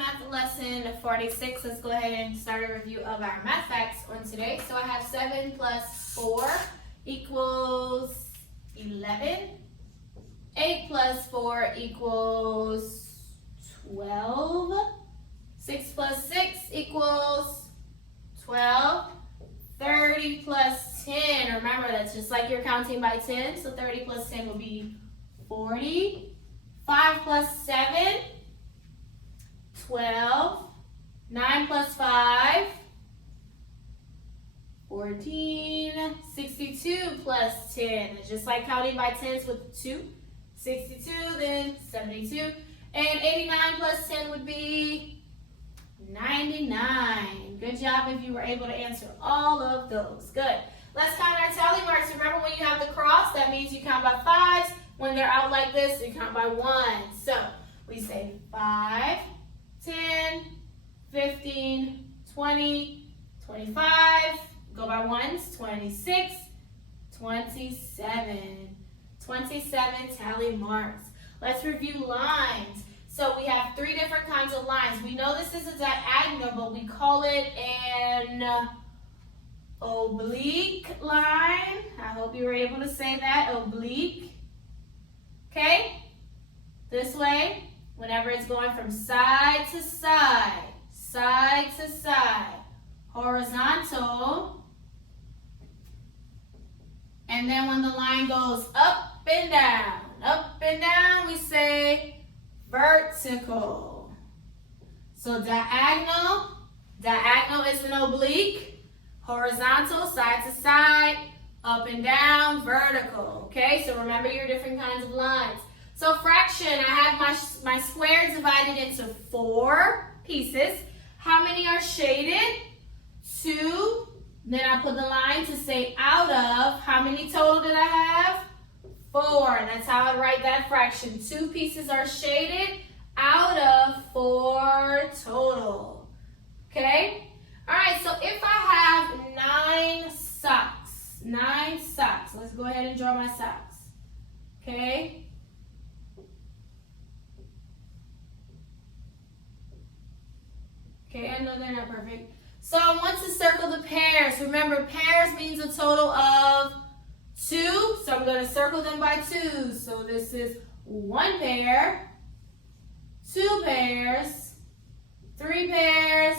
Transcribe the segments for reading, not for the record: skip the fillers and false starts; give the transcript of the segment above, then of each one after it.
math lesson 46. Let's go ahead and start a review of our math facts on today. So I have 7 plus 4 equals 11. 8 plus 4 equals 12. 6 plus 6 equals 12. 30 plus 10. Remember, that's just like you're counting by 10. So 30 plus 10 will be 40. 5 plus 7, 12. 9 plus 5, 14. 62 plus 10. It's just like counting by 10s with 2. 62, then 72. And 89 plus 10 would be 99. Good job if you were able to answer all of those. Good. Let's count our tally marks. Remember, when you have the cross, that means you count by 5s. When they're out like this, you count by 1s. So we say 5, 10, 15, 20, 25. Go by 1s, 26, 27. 27 tally marks. Let's review lines. So we have 3 different kinds of lines. We know this is a diagonal, but we call it an oblique line. I hope you were able to say that, oblique. Okay? This way, whenever it's going from side to side, side to side, horizontal. And then when the line goes up and down, we say vertical. So diagonal is an oblique, horizontal, side to side, up and down, vertical. Okay, so remember your different kinds of lines. So fraction, I have my square divided into 4 pieces. How many are shaded? 2. Then I put the line to say out of. How many total did I have? 4. That's how I write that fraction. 2 pieces are shaded out of 4 total. Okay? All right, so if I have 9 socks, let's go ahead and draw my socks. Okay? Okay, I know they're not perfect. So I want to circle the pairs. Remember, pairs means a total of 2. So I'm going to circle them by 2. So this is 1 pair, 2 pairs, 3 pairs,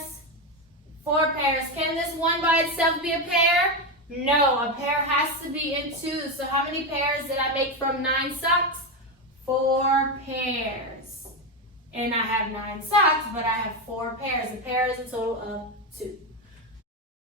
4 pairs. Can this one by itself be a pair? No, a pair has to be in 2. So how many pairs did I make from 9 socks? 4 pairs. And I have 9 socks, but I have 4 pairs. A pair is a total of 2.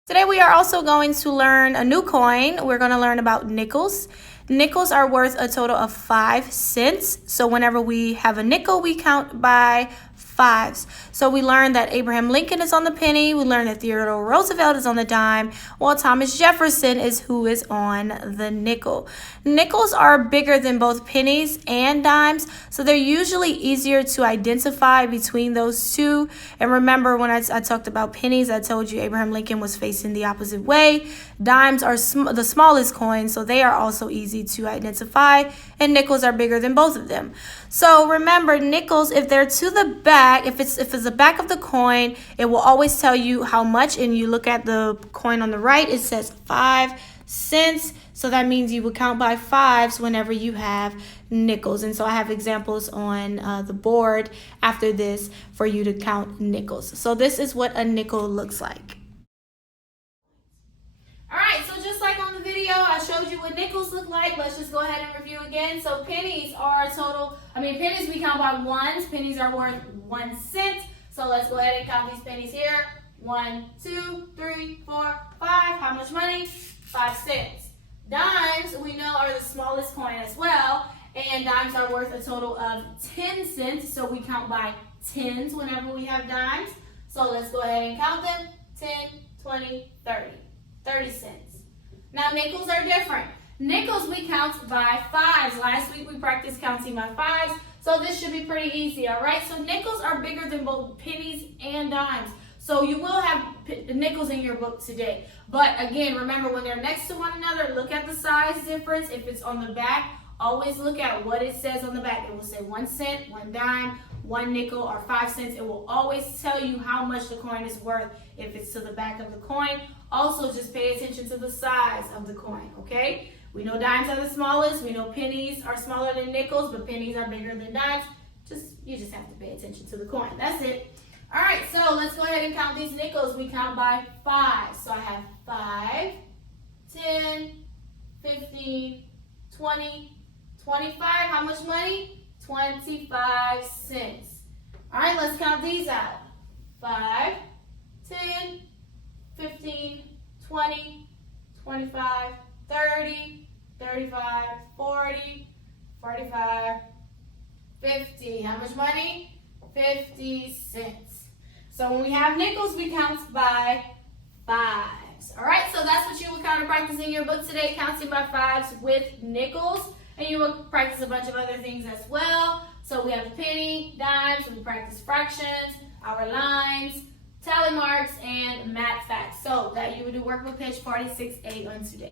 Today we are also going to learn a new coin. We're going to learn about nickels. Nickels are worth a total of 5 cents. So whenever we have a nickel, we count by 5s. So we learned that Abraham Lincoln is on the penny. We learned that Theodore Roosevelt is on the dime, while Thomas Jefferson is who is on the nickel. Nickels are bigger than both pennies and dimes, so they're usually easier to identify between those two. And remember, when I talked about pennies, I told you Abraham Lincoln was facing the opposite way. Dimes are the smallest coins, so they are also easy to identify, and nickels are bigger than both of them. So remember, nickels, if they're to the back, if it's the back of the coin, it will always tell you how much, and you look at the coin on the right, it says 5 cents. So that means you will count by 5s whenever you have nickels. And so I have examples on the board after this for you to count nickels. So this is what a nickel looks like. All right, so just like on the video, I showed you what nickels look like. Let's just go ahead and review again. So pennies are pennies we count by 1s. Pennies are worth 1 cent. So let's go ahead and count these pennies here. 1, 2, 3, 4, 5. How much money? 5 cents. Dimes, we know, are the smallest coin as well. And dimes are worth a total of 10 cents. So we count by 10s whenever we have dimes. So let's go ahead and count them. 10, 20, 30. 30 cents. Now nickels are different. Nickels we count by 5s. Last week we practiced counting by 5s. So this should be pretty easy, all right? So nickels are bigger than both pennies and dimes. So you will have nickels in your book today. But again, remember, when they're next to one another, look at the size difference. If it's on the back, always look at what it says on the back. It will say 1 cent, 1 dime, 1 nickel, or 5 cents. It will always tell you how much the coin is worth if it's to the back of the coin. Also, just pay attention to the size of the coin, okay? We know dimes are the smallest. We know pennies are smaller than nickels, but pennies are bigger than dimes. You just have to pay attention to the coin. That's it. All right, so let's go ahead and count these nickels. We count by 5. So I have 5, 10, 15, 20, 25. How much money? 25 cents. All right, let's count these out. 5, 10, 15, 20, 25, 30, 35, 40, 45, 50. How much money? 50 cents. So when we have nickels, we count by 5s. All right, so that's what you will kind of practice in your book today, counting by 5s with nickels. And you will practice a bunch of other things as well. So we have the penny, dimes, we practice fractions, our lines, tally marks, and math facts. So that you will do workbook page 46A on today.